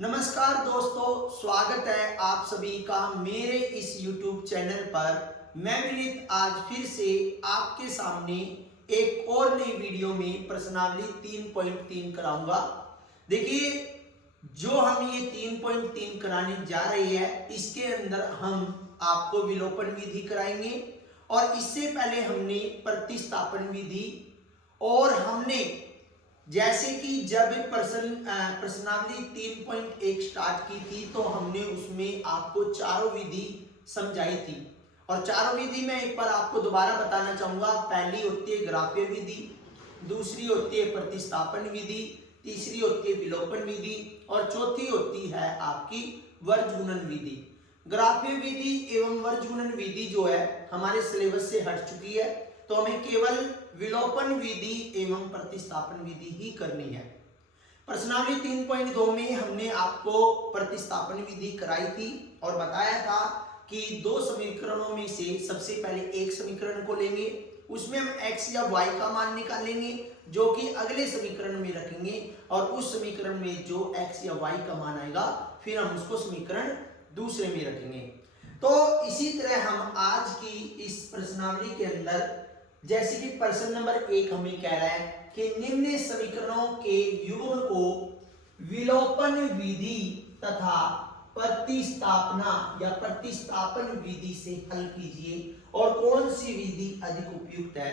नमस्कार दोस्तों, स्वागत है आप सभी का मेरे इस YouTube चैनल पर। मैं विनीत आज फिर से आपके सामने एक और नई वीडियो में प्रश्नावली 3.3 कराऊंगा। देखिए, जो हम ये 3.3 कराने जा रहे हैं इसके अंदर हम आपको विलोपन विधि कराएंगे और इससे पहले हमने प्रतिस्थापन विधि और हमने जैसे कि जब प्रश्नावली 3.1 स्टार्ट की थी तो हमने उसमें आपको चारों विधि समझाई थी और चारों विधि में एक बार आपको दोबारा बताना चाहूंगा। पहली होती है ग्राफीय विधि, दूसरी होती है प्रतिस्थापन विधि, तीसरी होती है विलोपन विधि और चौथी होती है आपकी वर्गगुणन विधि। ग्राफीय विधि एवं वर्गगुणन विधि जो है हमारे सिलेबस से हट चुकी है, तो हमें केवल विलोपन विधि एवं प्रतिस्थापन विधि ही करनी है। प्रश्नावली 3.2 में हमने आपको प्रतिस्थापन विधि कराई थी और बताया था कि दो समीकरणों में से सबसे पहले एक समीकरण को लेंगे, उसमें हम x या y का मान निकालेंगे जो कि अगले समीकरण में रखेंगे और उस समीकरण में जो x या y का मान आएगा फिर हम उसको समीकरण दूसरे में रखेंगे। तो इसी तरह हम आज की इस प्रश्नावली के अंदर जैसे कि प्रश्न नंबर 1 हमें कह रहा है कि निम्न समीकरणों के युग्म को विलोपन विधि तथा प्रतिस्थापना या प्रतिस्थापन विधि से हल कीजिए और कौन सी विधि अधिक उपयुक्त है।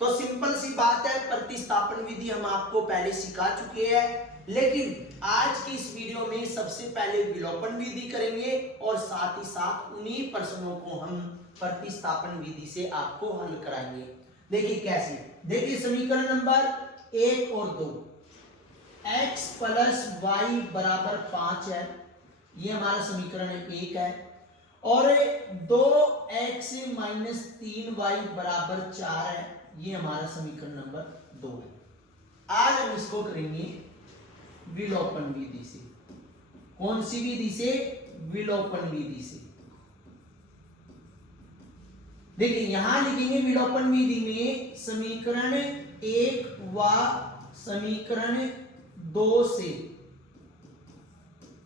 तो सिंपल सी बात है, प्रतिस्थापन विधि हम आपको पहले सिखा चुके हैं, लेकिन आज की इस वीडियो में सबसे पहले विलोपन विधि करेंगे और साथ ही साथ उन्हीं प्रश्नों को हम प्रतिस्थापन विधि से आपको हल कराएंगे। देखिए कैसे, देखिए समीकरण नंबर 1 और 2, x प्लस वाई बराबर 5 है, ये हमारा समीकरण 1 है, और 2x माइनस 3y बराबर 4 है, ये हमारा समीकरण नंबर 2 है। आज हम इसको करेंगे विलोपन विधि से। कौन सी विधि से? विलोपन विधि से। देखिए यहां लिखेंगे विलोपन विधि में समीकरण 1 व समीकरण 2 से,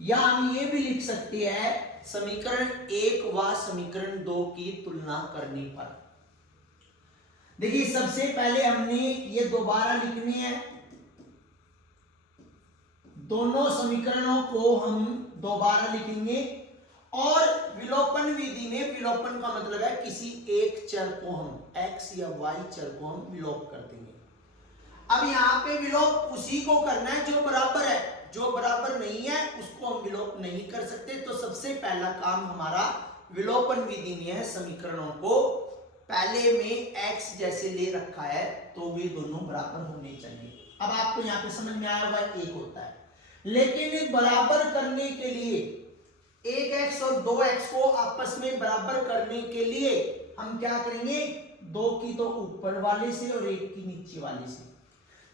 या हम ये भी लिख सकते हैं समीकरण 1 व समीकरण 2 की तुलना करने पर। देखिए सबसे पहले हमने ये दोबारा लिखनी है, दोनों समीकरणों को हम दोबारा लिखेंगे और विलोपन विधि में विलोपन का मतलब है किसी एक चर को हम x या y चर को हम विलोप कर देंगे। अब यहां पे विलोप उसी को करना है जो बराबर है, जो बराबर नहीं है उसको हम विलोप नहीं कर सकते। तो सबसे पहला काम हमारा विलोपन विधि में है समीकरणों को पहले में x जैसे ले रखा है तो वे दोनों बराबर होने चाहिए। अब आपको यहां पे समझ में आया होगा एक होता है, लेकिन बराबर करने के लिए 1x और 2x को आपस में बराबर करने के लिए हम क्या करेंगे, 2 की तो ऊपर वाले से और 1 की नीचे वाले से।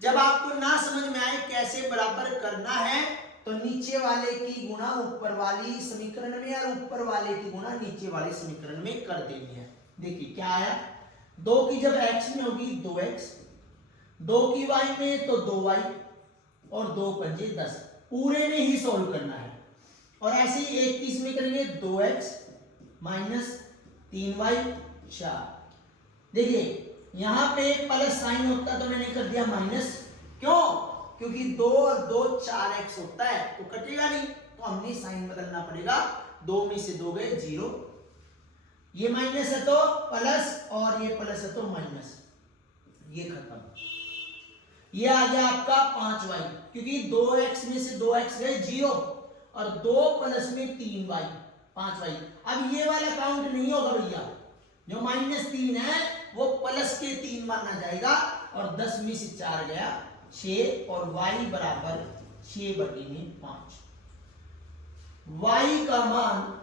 जब आपको ना समझ में आए कैसे बराबर करना है तो नीचे वाले की गुणा ऊपर वाली समीकरण में और ऊपर वाले की गुणा नीचे वाले समीकरण में कर देनी है। देखिए क्या आया, 2 की जब x में होगी 2x, 2 की y में तो 2y और 2 पंजे 10, पूरे में ही सोल्व करना है। और ऐसे ही एक की इसमें करेंगे 2x माइनस 3y 4। देखिए यहां पे प्लस साइन होता तो मैंने कर दिया माइनस, क्यों? क्योंकि 2 और 2 4x होता है तो कटेगा नहीं, तो हमने साइन बदलना पड़ेगा। 2 में से 2 गए 0, ये माइनस है तो प्लस और ये प्लस है तो माइनस, ये खत्म। ये आ गया आपका 5y, क्योंकि 2x में से 2x गए 0 और 2 प्लस में 3y 5y। अब ये वाला काउंट नहीं होगा भैया, जो -3 है वो प्लस के 3 माना जाएगा और 10 में से 4 गया 6 और y बराबर 6/5। y का मान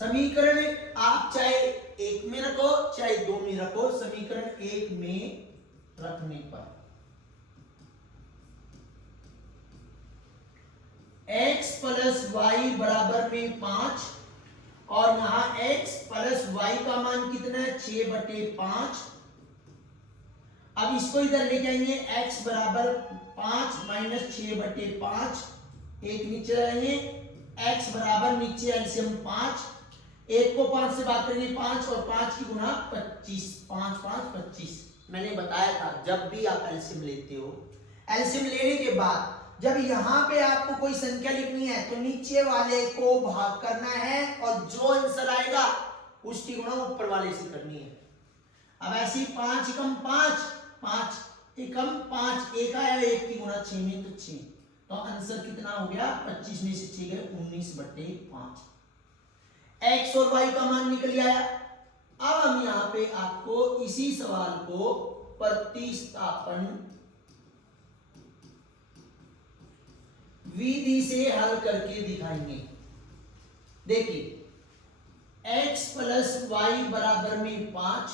समीकरण आप चाहे 1 में रखो चाहे 2 में रखो, समीकरण 1 में रखने पर x प्लस वाई बराबर में 5 और यहां x प्लस वाई का मान कितना है 6/5। अब इसको इधर लेके आएंगे, x बराबर 5 माइनस 6/5, एक नीचे रहेंगे, x बराबर नीचे एलसीएम 5, एक को 5 से बात करेंगे 5 और 5 की गुना 25, 5 5 25। मैंने बताया था जब भी आप एलसीएम लेते हो, एलसीएम लेने के बाद जब यहां पे आपको कोई संख्या लिखनी है तो नीचे वाले को भाग करना है और जो आंसर आएगा उसकी गुणा ऊपर वाले से करनी है। अब ऐसी 5 एकम 5, 5 एकम 5, एक आया, एक की गुणा 6 में तो 6, तो आंसर कितना हो गया, 25 में से 6 गए 19/5। x और y का मान निकल आया। अब हम यहां पे आपको इसी सवाल को प्रतिस्थापन विधि से हल करके दिखाएंगे। देखिए x प्लस वाई बराबर में 5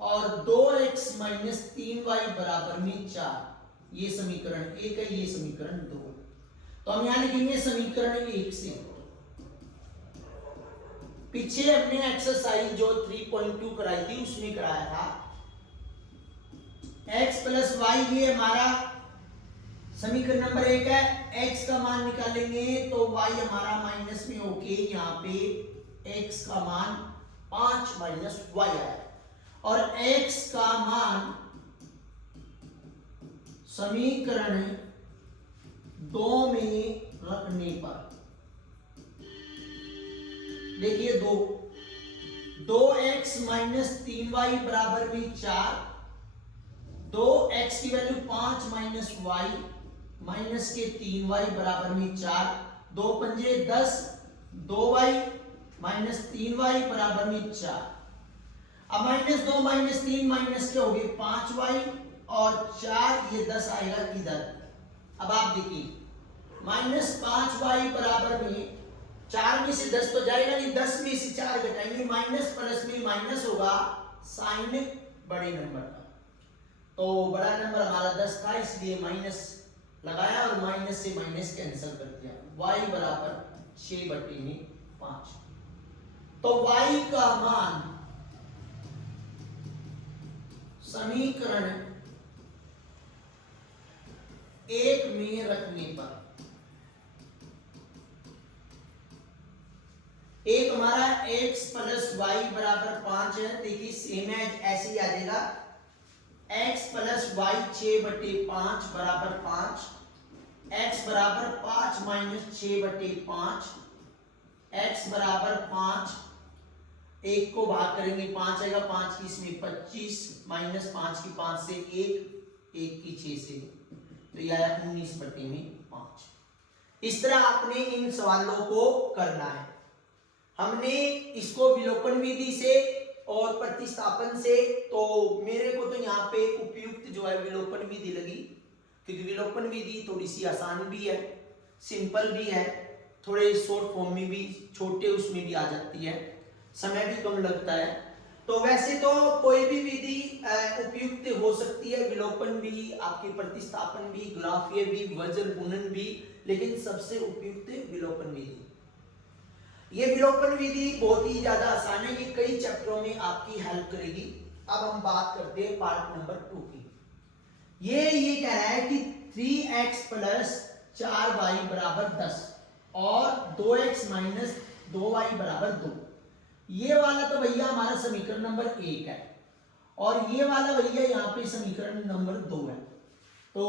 और 2x माइनस 3y बराबर में 4, ये समीकरण 1 है, ये समीकरण 2 है। तो हम यहां लिखेंगे समीकरण 1 से। पीछे अपने एक्सरसाइज जो 3.2 कराई थी उसमें कराया था, x प्लस वाई ये हमारा समीकरण नंबर 1 है। x का मान निकालेंगे तो y हमारा माइनस में होके यहाँ पे x का मान 5 माइनस y आया और x का मान समीकरण 2 में रखने पर देखिए 2x माइनस 3y बराबर में 4, 2x की वैल्यू 5 माइनस y माइनस के 3y बराबर में 4, 2 पंजे 10, 2y माइनस 3y बराबर में 4। अब माइनस 2 माइनस 3 माइनस के हो गए 5y और 4, ये 10 आएगा इधर। अब आप देखिए माइनस 5y बराबर में 4 में से 10 तो जाएगा नहीं, 10 में से 4 घटाएंगे, माइनस प्लस में माइनस होगा साइन बड़े नंबर का, तो बड़ा नंबर हमारा 10 था इसलिए माइनस लगाया और माइनस से माइनस कैंसिल कर दिया, y बराबर 6/5। तो y का मान समीकरण 1 में रखने पर एक हमारा x प्लस वाई बराबर 5 है। देखिए सेम है, ऐसे ही आ जाएगा, x प्लस वाई 6/5 बराबर 5, x बराबर 5 माइनस 6/5, x बराबर 5, एक को भाग करेंगे 5 आएगा, 5 की इसमें 25 माइनस 5 की 5 से 1, 1 की 6 से, तो यह आया 19/5। इस तरह आपने इन सवालों को करना है। हमने इसको विलोपन विधि से और प्रतिस्थापन से, तो मेरे को तो यहाँ पे उपयुक्त जो है विलोपन विधि लगी, क्योंकि विलोपन विधि थोड़ी सी आसान भी है, सिंपल भी है, थोड़े शॉर्ट फॉर्म में भी, छोटे उसमें भी आ जाती है, समय भी कम लगता है। तो वैसे तो कोई भी विधि उपयुक्त हो सकती है, विलोपन भी, आपके प्रतिस्थापन भी, ग्राफीय भी, वज्र गुणन भी, लेकिन सबसे उपयुक्त विलोपन विधि। ये विलोपन विधि बहुत ही ज्यादा आसान है, ये कई चैप्टरों में आपकी हेल्प करेगी। अब हम बात करते हैं पार्ट नंबर 2 की। ये कह रहा है कि 3x प्लस 4y बराबर 10 और 2x माइनस 2y बराबर 2। ये वाला तो भैया हमारा समीकरण नंबर 1 है और ये वाला भैया यहाँ पे समीकरण नंबर 2 है। तो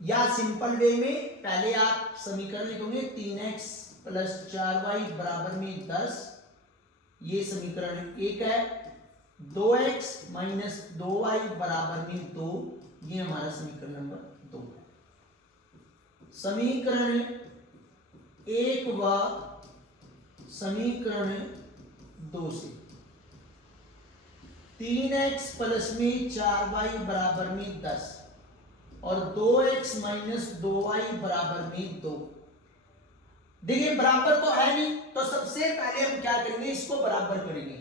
या सिंपल वे में पहले आप समीकरण लिखोगे 3x प्लस 4y बराबर में 10, ये समीकरण 1 है। 2x माइनस 2y बराबर में 2, ये हमारा समीकरण नंबर 2 है। समीकरण 1 व समीकरण 2 से 3x प्लस में 4y बराबर में 10 और 2x माइनस 2y बराबर में 2। देखिए बराबर तो है नहीं, तो सबसे पहले हम क्या करेंगे, इसको बराबर करेंगे।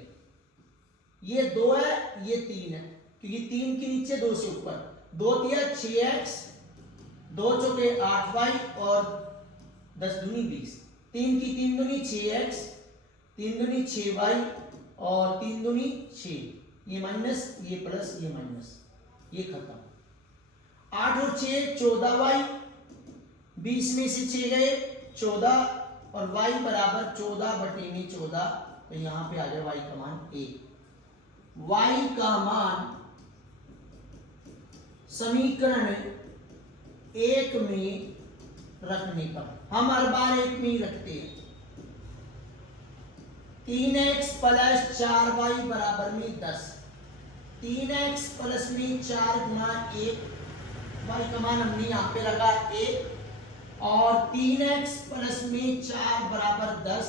ये 2 है, ये 3 है, क्योंकि 3 के नीचे 2 से ऊपर, 2 दिया 6x, 2 चौके 8y और 10 दूनी 20, 3 की 3 दूनी 6x, 3 दूनी 6y और 3 दूनी 6, ये माइनस, ये प्लस, ये माइनस, ये खत्म। 8 और 6 14y, 20 में से 6 गए 14 और y बराबर 14/14, तो यहां पे आ जाए y का मान 1। y का मान समीकरण 1 में रखने पर, हम हर बार 1 में ही रखते हैं। 3x प्लस 4y बराबर में 10। 3x प्लस में 4 गुना 1, y का मान हमने यहाँ पे रखा 1, और 3x प्लस में 4 बराबर 10।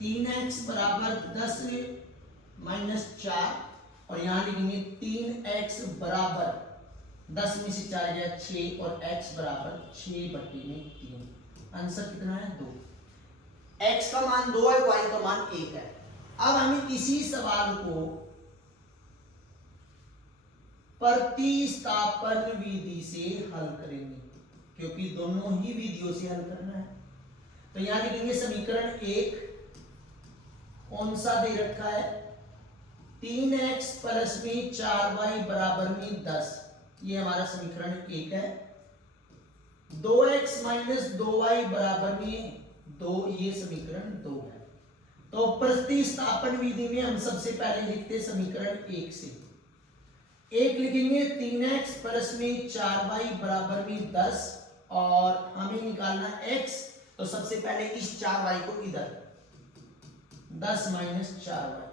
3x बराबर 10 माइनस 4, और यहाँ लिखेंगे 3x बराबर 10 में से 4 गया 6, और x बराबर 6/3। आंसर कितना है 2। x का मान 2 है, y का मान 1 है। अब हम इसी सवाल को प्रतिस्थापन विधि से हल करेंगे, क्योंकि दोनों ही विधियों से हल करना है। तो यहां लिखेंगे समीकरण 1 कौन सा दे रखा है, 3x प्लस में 4y बराबर में 10, ये हमारा समीकरण 1 है। 2x माइनस 2y बराबर में 2, ये समीकरण 2 है। तो प्रतिस्थापन विधि में हम सबसे पहले लिखते समीकरण 1 से। 1 लिखेंगे 3x प्लस में 4y बराबर में 10, और हमें निकालना x, तो सबसे पहले इस 4y को इधर 10 माइनस 4y,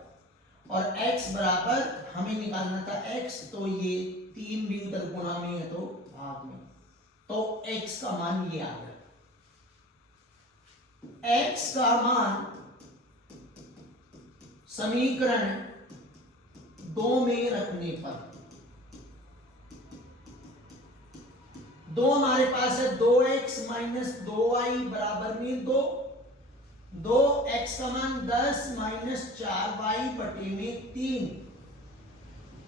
और x बराबर हमें निकालना था x, तो ये 3 भी उधर गुणा में है तो भाग में, तो x का मान ये आ गया। x का मान समीकरण 2 में रखने पर, 2 हमारे पास है 2x माइनस 2y बराबर में 2। 2x का मान 10 माइनस 4y बटे में 3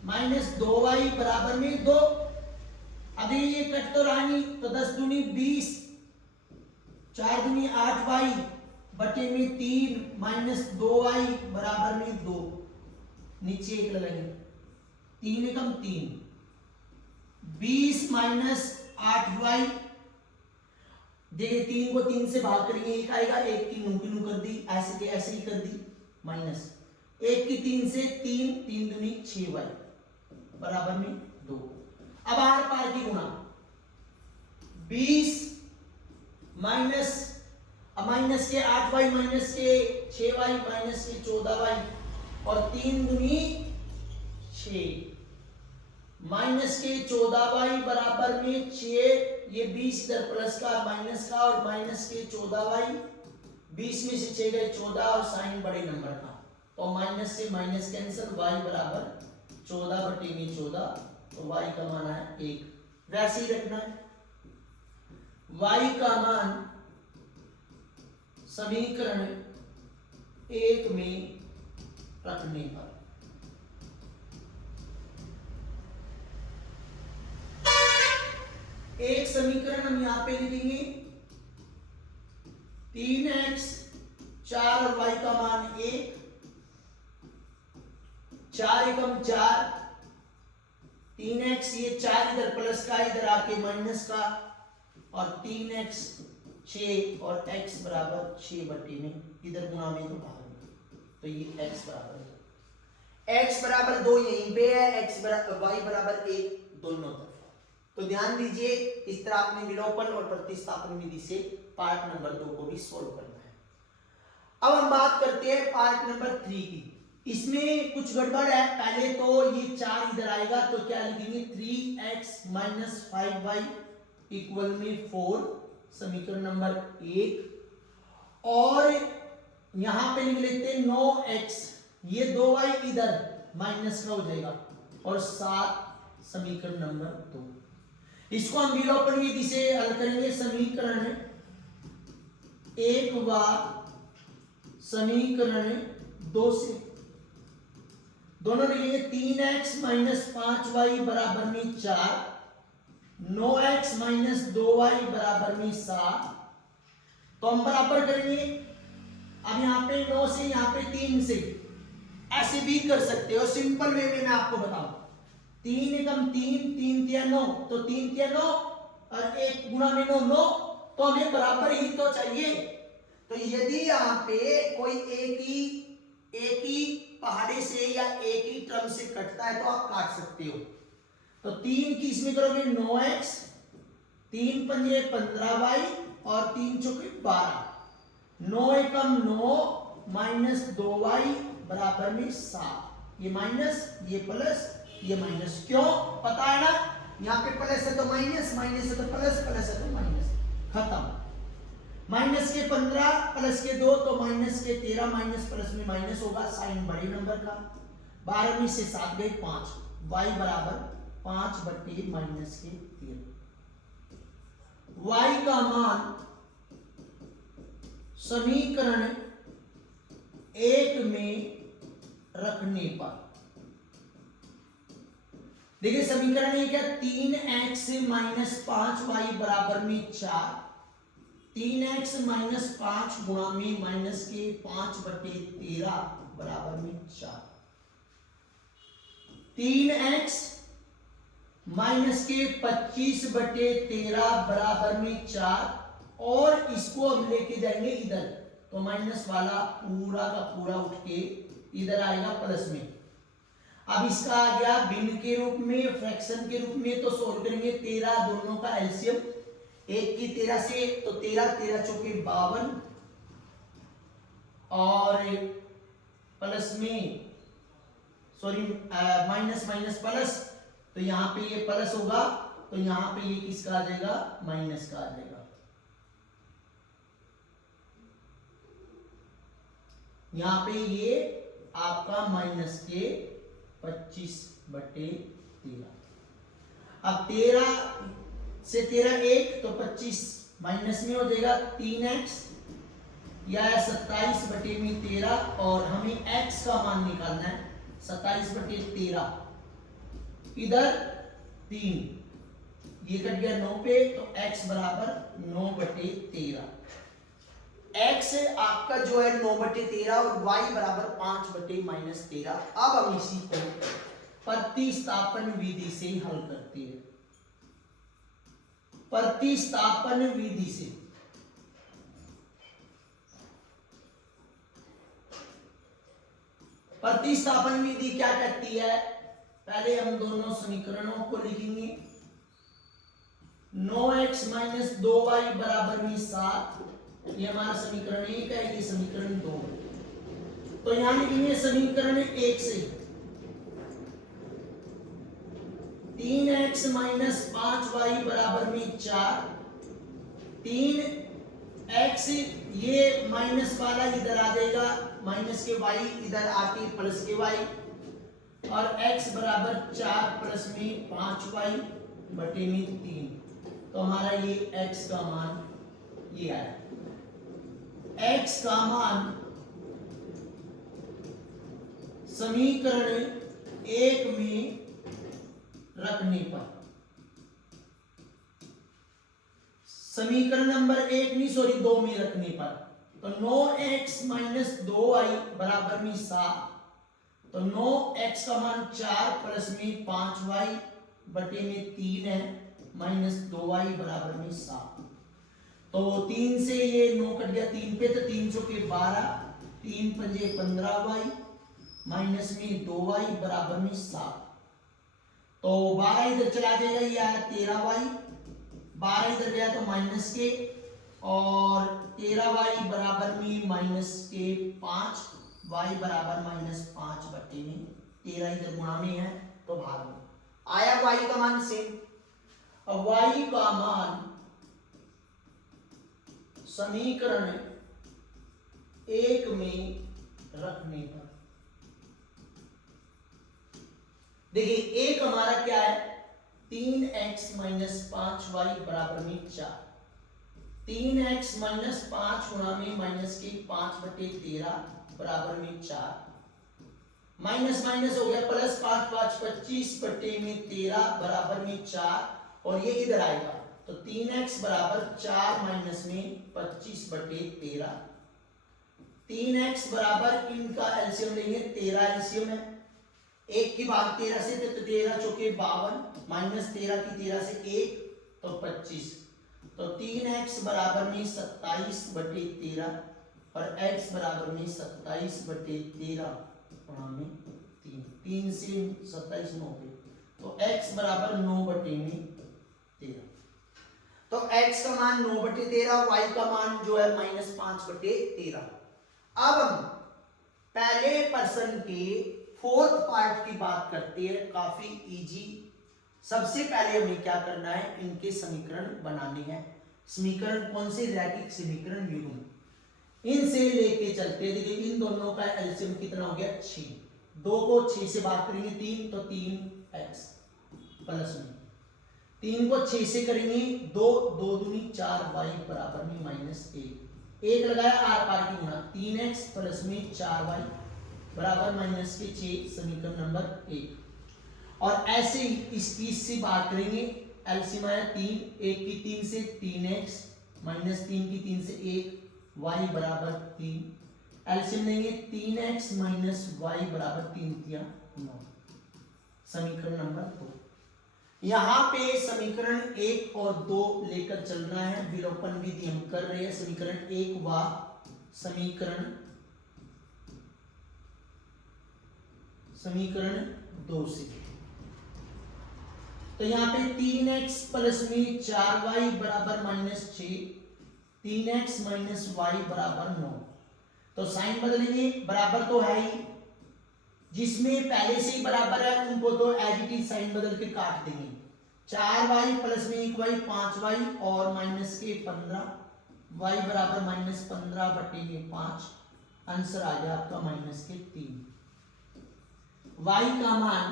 माइनस 2y बराबर में 2। अभी ये कट तो रहा नहीं, तो 10 दूनी 20, 4 दूनी 8y बटे में 3 माइनस 2y बराबर में 2, नीचे 1 लगाएंगे, 3 एकम 3, 20 माइनस 8y, देखिए 3 को 3 से भाग करेंगे 1 आएगा, 1 की नू कर दी, ऐसे के ऐसे ही कर दी, माइनस 1 की 3 से 3, 3 दूनी 6y बराबर में 2। अब आर पार की गुणा, 20 माइनस माइनस के 8y माइनस के 6y माइनस के 14y, और 3 दूनी 6 माइनस के 14y बराबर में 6, ये 20 इधर प्लस का माइनस का, और माइनस के 14y, 20 में से 6 गए 14, और साइन बड़े नंबर का, तो माइनस से माइनस कैंसिल, y बराबर 14/14, तो y का मान है 1। वैसे ही रखना है, y का मान समीकरण 1 में रखने पर, एक समीकरण हम यहां पे लिखेंगे 3x 4 और y का मान 1, 4 एकम 4, 3x, ये 4 इधर प्लस का इधर आके माइनस का, और 3x 6, और x बराबर 6 बटे में, इधर गुणा में तो भाग में, तो ये x बराबर 2 यहीं पे है, x बराबर y बराबर 1 दोनों तरफ। तो ध्यान दीजिए, इस तरह आपने विलोपन और प्रतिस्थापन विधि से पार्ट नंबर 2 को भी सोल्व करना है। अब हम बात करते हैं पार्ट नंबर 3 की। इसमें कुछ गड़बड़ है, पहले तो ये 4 इधर आएगा, तो क्या लिखेंगे 3x माइनस 5y इक्वल में 4, समीकरण नंबर 1, और यहां पे लिख लेते हैं 9x, ये 2y इधर माइनस का हो जाएगा, और 7 समीकरण नंबर 2। इसको हम विलोपन विधि से हल करेंगे, समीकरण 1 व समीकरण 2 से, दोनों लिखेंगे 3x माइनस 5y बराबर में 4, 9x माइनस 2y बराबर में 7, तो हम बराबर करेंगे। अब यहां पे 9 से यहां पे 3 से, ऐसे भी कर सकते हो, सिंपल वे में मैं आपको बताऊं। 3 एकम 3, 3 तिया 9, तो 3 तिया 9 और 1 गुणा में 9 9, तो हमें बराबर ही तो चाहिए। तो यदि यहाँ पे कोई एक ही पहाड़े से या एक ही टर्म से कटता है तो आप काट सकते हो। तो 3 की इसमें करोगे 9x, 3 पंजे 15y और 3 चौके 12, 9 एकम 9 माइनस 2y बराबर में 7। ये माइनस, ये प्लस, ये माइनस, क्यों पता है ना, यहाँ पे प्लस है तो माइनस, माइनस है तो प्लस, प्लस है तो माइनस, खत्म। माइनस के 15 प्लस के 2 तो माइनस के 13, माइनस प्लस में माइनस होगा, साइन बड़े नंबर का। 12 में से 7 गए 5, y बराबर 5 बटे माइनस के 13। y का मान समीकरण 1 में रखने पर, देखिए समीकरण 1 है 3x माइनस 5y बराबर में 4, 3x माइनस 5 गुणा में माइनस के 5 बटे 13 बराबर में 4, 3x माइनस के 25 बटे 13 बराबर में 4, और इसको हम लेके जाएंगे इधर, तो माइनस वाला पूरा का पूरा उठ के इधर आएगा प्लस में। अब इसका आ गया भिन्न के रूप में, फ्रैक्शन के रूप में, तो सोल्व करेंगे 13 दोनों का एलसीएम, 1 की 13 से, तो 13 13 चौके 52 और प्लस में सॉरी माइनस माइनस प्लस, तो यहाँ पे ये प्लस होगा, तो यहाँ पे ये किसका आ जाएगा, माइनस का आ जाएगा। यहाँ पे ये आपका माइनस के 25 बटे 13। अब 13 से 13 1, तो 25 माइनस में हो जाएगा 3x या 27 बटे में 13, और हमें x का मान निकालना है 27 बटे 13, इधर 3, ये कट गया 9 पे, तो x बराबर 9 बटे 13। x आपका जो है 9 बटे 13 और y बराबर 5 बटे माइनस 13। अब हम इसी को प्रतिस्थापन विधि से हल करते हैं। प्रतिस्थापन विधि से प्रतिस्थापन विधि क्या कहती है, पहले हम दोनों समीकरणों को लिखेंगे। 9x माइनस 2y बराबर में 7, ये हमारा समीकरण 1 है, ये समीकरण 2 है। तो यहां लिखेंगे समीकरण 1 से 3x माइनस 5y बराबर में 4, 3x ये माइनस वाला इधर आ जाएगा, माइनस के y इधर आके प्लस के y, और x बराबर 4 प्लस में 5y बटे में 3, तो हमारा ये x का मान ये आया। x का मान समीकरण 1 में रखने पर, समीकरण नंबर 1 नहीं सॉरी 2 में रखने पर, तो 9x माइनस 2y बराबर में 7, तो 9x का मान 4 प्लस में 5y बटे में 3 है, माइनस 2y बराबर में 7, तो 3 से ये 9 कट गया 3 पे, तो 3 चौके 12, 3 पंजे 15y माइनस में 2y बराबर में 7, तो 12 इधर चला जाएगा, ये आया 13y, 12 इधर गया तो माइनस के, और 13y बराबर में माइनस के 5, y बराबर माइनस 5 बटे में 13, इधर गुणा में है तो भाग में आया y का मान सेम। अब y का मान समीकरण 1 में रखने पर, देखिए एक हमारा क्या है 3x माइनस 5y बराबर में 4, 3x माइनस 5 गुणा में माइनस के 5 बटे 13 बराबर में 4, माइनस माइनस हो गया प्लस, 5 5 25 बटे में 13 बराबर में 4, और ये इधर आएगा, तो 3x बराबर 4 माइनस में 25 बटे 13, 3x बराबर इनका एलसीएम लेंगे 13 एलसीएम है, 1 की भाग 13 से, तो 13 चौके 52, माइनस 13 की 13 से 1 तो 25, तो 3x बराबर में 27/13 और x बराबर में 27/13 में 3 से 27 9 पे, तो x बराबर 9/13। तो x का मान 9/13, y का मान जो है -5/13। अब हम पहले पर्सन के फोर्थ पार्ट की बात करते हैं, काफी इजी। सबसे पहले हमें क्या करना है, इनके समीकरण बनाने हैं। समीकरण कौन से, रैखिक समीकरण युग्म, इनसे लेके चलते। देखिए इन दोनों का एलसीएम कितना हो गया 6, 2 को 6 से भाग करेंगे 3, तो 3x प्लस में 3 को 6 से करेंगे 2, 2 दूनी 4, y बराबर में -1, 1 लगाया आर पार की गुणा, 3x प्लस में 4y बराबर -6, समीकरण नंबर 1। और ऐसे ही इसकी इससे बात करेंगे, एलसीएम आया 3, 1 की 3 से 3x, -3 की 3 से 1, y बराबर 3, एलसीएम लेंगे 3x y बराबर 3 तिया 9, समीकरण नंबर 2। यहाँ पे समीकरण 1 और 2 लेकर चलना है, विलोपन विधि हम कर रहे हैं समीकरण 1 व समीकरण 2 से। तो यहाँ पे 3x प्लस में 4y बराबर -6, 3x y बराबर 9, तो साइन बदलेंगे, बराबर तो है ही, जिसमें पहले से ही बराबर है उनको तो एज इट इज साइन बदल के काट देंगे। 4y प्लस में 1y 5y और माइनस के 15, y बराबर -15/5, आंसर आ गया आपका -3। y का मान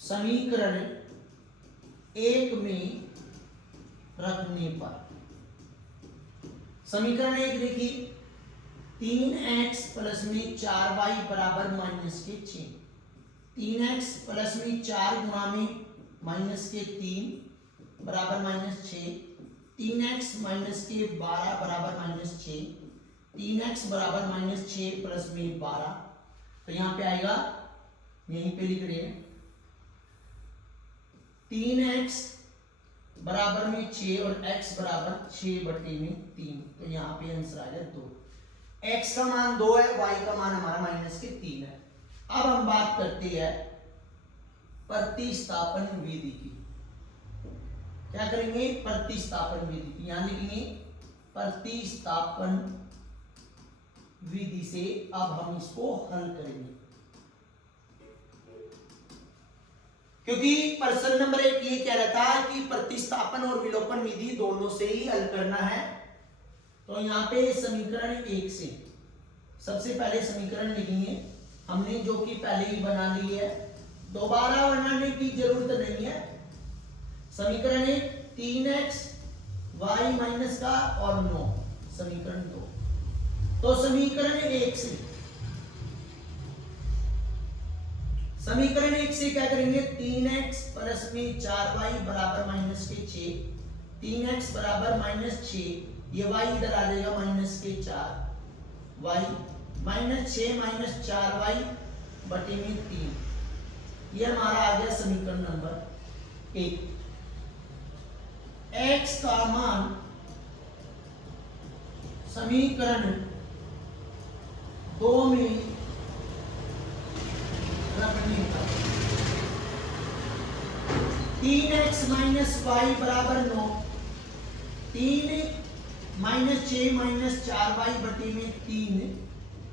समीकरण 1 में रखने पर, समीकरण 1 देखिए 3x प्लस में 4y बराबर -6, 3x प्लस में 4 गुणा में -3 बराबर -6, 3x -12 बराबर -6, 3x बराबर -6 प्लस में 12, तो यहाँ पे आएगा, यहीं पे लिख रहे हैं 3x बराबर में 6 और x बराबर 6/3, तो यहाँ पे आंसर आ गया 2। x का मान 2 है, y का मान हमारा -3 है। अब हम बात करते हैं प्रतिस्थापन विधि की। क्या करेंगे, प्रतिस्थापन विधि की, यहां लिखेंगे प्रतिस्थापन विधि से अब हम इसको हल करेंगे, क्योंकि प्रश्न नंबर 1 ये कह रहा था कि प्रतिस्थापन और विलोपन विधि दोनों से ही हल करना है। तो यहाँ पे समीकरण 1 से सबसे पहले समीकरण लिखेंगे, हमने जो कि पहले ही बना ली है, दोबारा बनाने की जरूरत नहीं है। समीकरण 1 3x y माइनस का और 9, समीकरण 2। तो समीकरण 1 से क्या करेंगे, 3x प्लस में 4y बराबर -6, 3x बराबर -6, ये y इधर आ जाएगा -4, y -6 4y बटे में 3, ये हमारा आ गया समीकरण नंबर 1। x का मान समीकरण 2 में रखने पर 3x y बराबर 9, 3 -6 4y बटे में 3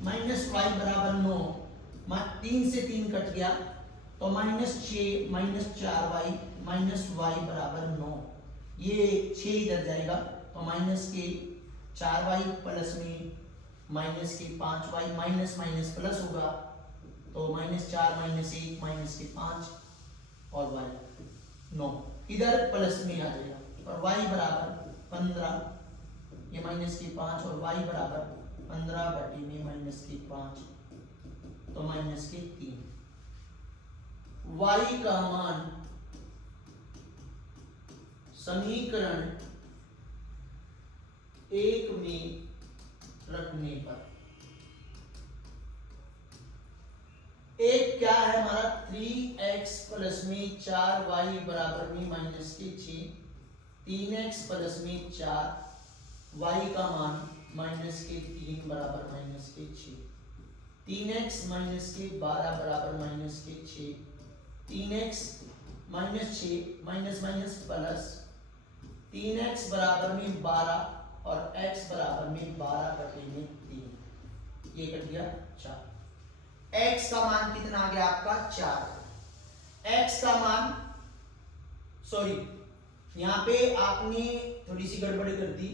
y बराबर 9, 3 से 3 कट गया तो -6 4y y बराबर 9, ये 6 इधर जाएगा तो -4y प्लस में -5y माइनस प्लस होगा, तो -4 -1 -5 और y 9 इधर प्लस में आ जाएगा और y बराबर 15, ये -5 और y बराबर 15 बटे में -5, तो -3। y का मान समीकरण 1 में रखने पर एक क्या है हमारा 3x प्लस में 4y बराबर में माइनस के 6, 3x प्लस में 4y का मान माइनस के 3 बराबर माइनस के 6, 3x माइनस के 12 बराबर माइनस के 6, 3x minus 6 minus minus plus 3x बराबर में 12 और x बराबर में 12 बटे में 3, ये कर दिया 4। x का मान कितना आ गया आपका 4। x का मान सॉरी यहाँ पे आपने थोड़ी सी गड़बड़ी कर दी,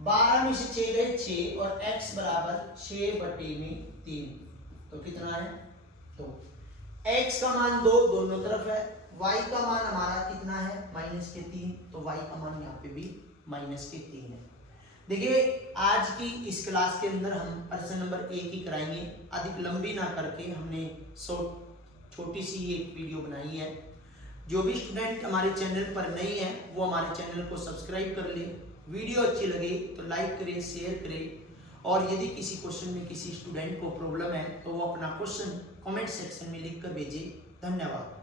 12 में से 6 गए 6 और x बराबर 6 बटे में 3, तो कितना है 2। x का मान 2 दोनों तरफ है, y का मान हमारा कितना है माइनस के 3, तो y का मान यहाँ पे भी माइनस के 3 है। देखिए आज की इस क्लास के अंदर हम प्रश्न नंबर 1 ही कराएंगे, अधिक लंबी ना करके हमने छोटी सी एक वीडियो बनाई है। जो भी स्टूडेंट हमारे चैनल पर नए हैं वो हमारे चैनल को सब्सक्राइब कर ले, वीडियो अच्छी लगे तो लाइक करें, शेयर करें, और यदि किसी क्वेश्चन में किसी स्टूडेंट को प्रॉब्लम है तो वो अपना क्वेश्चन कमेंट सेक्शन में लिख कर भेजे। धन्यवाद।